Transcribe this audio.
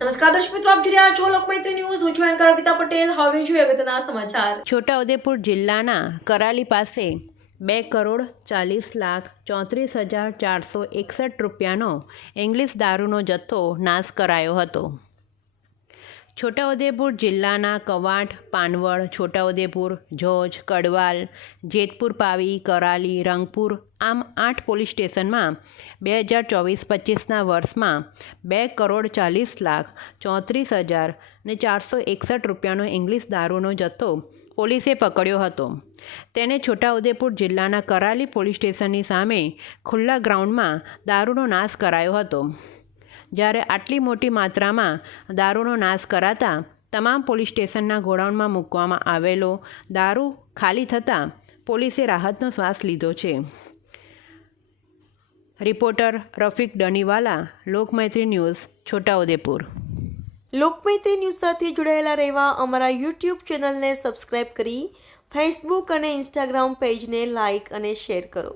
નમસ્કાર દર્શક મિત્રો, આપ જોઈ રહ્યા છો લોકમૈત્રી ન્યૂઝ. હું છું એન્કર અર્પિતા પટેલ. હવે જોઈએ અગત્યના સમાચાર. છોટાઉદેપુર જિલ્લાના કરાલી પાસે બે કરોડ ચાલીસ લાખ ચોત્રીસ હજાર ચારસો એકસઠ રૂપિયાનો ઇંગ્લિશ દારૂનો જથ્થો નાશ કરાયો હતો. છોટાઉદેપુર જિલ્લાના કવાંટ પાનવડ, છોટાઉદેપુર, જોજ, કડવાલ, જેતપુર, પાવી, કરાલી, રંગપુર આમ આઠ પોલીસ સ્ટેશનમાં બે હજાર ચોવીસ પચીસના વર્ષમાં બે કરોડ ચાલીસ લાખ ચોત્રીસ હજાર ને ચારસો એકસઠ રૂપિયાનો ઇંગ્લિશ દારૂનો જથ્થો પોલીસે પકડ્યો હતો. તેને છોટાઉદેપુર જિલ્લાના કરાલી પોલીસ સ્ટેશનની સામે ખુલ્લા ગ્રાઉન્ડમાં દારૂનો નાશ કરાયો હતો. જ્યારે આટલી મોટી માત્રામાં દારૂનો નાશ કરાતા તમામ પોલીસ સ્ટેશનના ગોડાઉનમાં મૂકવામાં આવેલો દારૂ ખાલી થતાં પોલીસે રાહતનો શ્વાસ લીધો છે. Reporter Rafiq Daniwala, Lokmaitri news, Chhota Udepur. Lokmaitri news સાથે જોડાયેલા રહેવા અમારા યુટ્યુબ ચેનલને સબસ્ક્રાઇબ કરી, ફેસબુક અને ઇન્સ્ટાગ્રામ પેજને લાઇક અને શેર કરો.